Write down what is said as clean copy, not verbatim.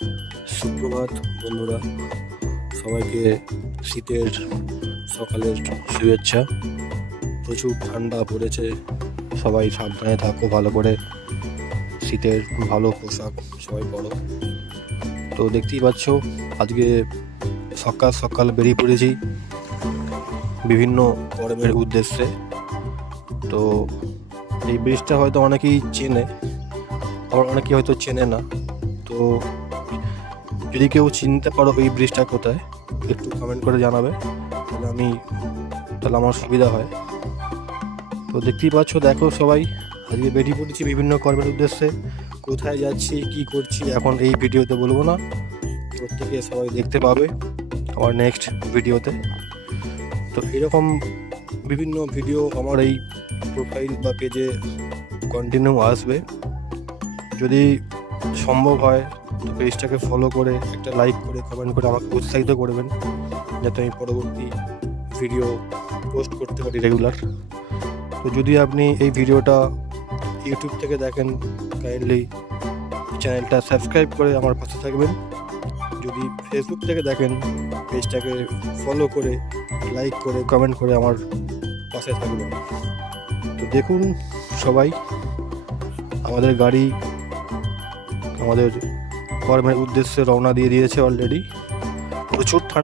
সুপ্রভাত বন্ধুরা, সবাইকে শীতের সকালের শুভেচ্ছা। প্রচুর ঠান্ডা পড়েছে, সবাই সাবধানে থাকো, ভালো করে শীতের ভালো পোশাক সবাই পরো। তো দেখতেই পাচ্ছ, আজকে সকাল সকাল বেরিয়ে পড়েছি বিভিন্ন কর্মের উদ্দেশ্যে। তো এই ব্রিজটা হয়তো অনেকেই চেনে, আবার অনেকেই হয়তো চেনে না। তো যদি কেউ চিনতে পারো এই ব্রিজটা কোথায়, একটু কমেন্ট করে জানাবে, তাহলে আমার সুবিধা হয়। তো দেখতেই পাচ্ছ, দেখো সবাই আজকে বেরিয়ে পড়েছি বিভিন্ন কর্মের উদ্দেশ্যে। কোথায় যাচ্ছি, কি করছি এখন এই ভিডিওতে বলবো না, প্রত্যেকে সবাই দেখতে পাবে আমার নেক্সট ভিডিওতে। তো এরকম বিভিন্ন ভিডিও আমার এই প্রোফাইল বা পেজে কন্টিনিউ আসবে। যদি সম্ভব হয় তো পেজটাকে ফলো করে একটা লাইক করে কমেন্ট করে আমাকে উৎসাহিত করবেন, যাতে আমি পরবর্তী ভিডিও পোস্ট করতে পারি রেগুলার। তো যদি আপনি এই ভিডিওটা ইউটিউব থেকে দেখেন, কাইন্ডলি চ্যানেলটা সাবস্ক্রাইব করে আমার পাশে থাকবেন। যদি ফেসবুক থেকে দেখেন, পেজটাকে ফলো করে লাইক করে কমেন্ট করে আমার পাশে থাকবেন। তো দেখুন সবাই, আমাদের গাড়ি আমাদের কর্মের উদ্দেশ্যে রওনা দিয়ে দিয়েছে অলরেডি। প্রচুর ঠান্ডা।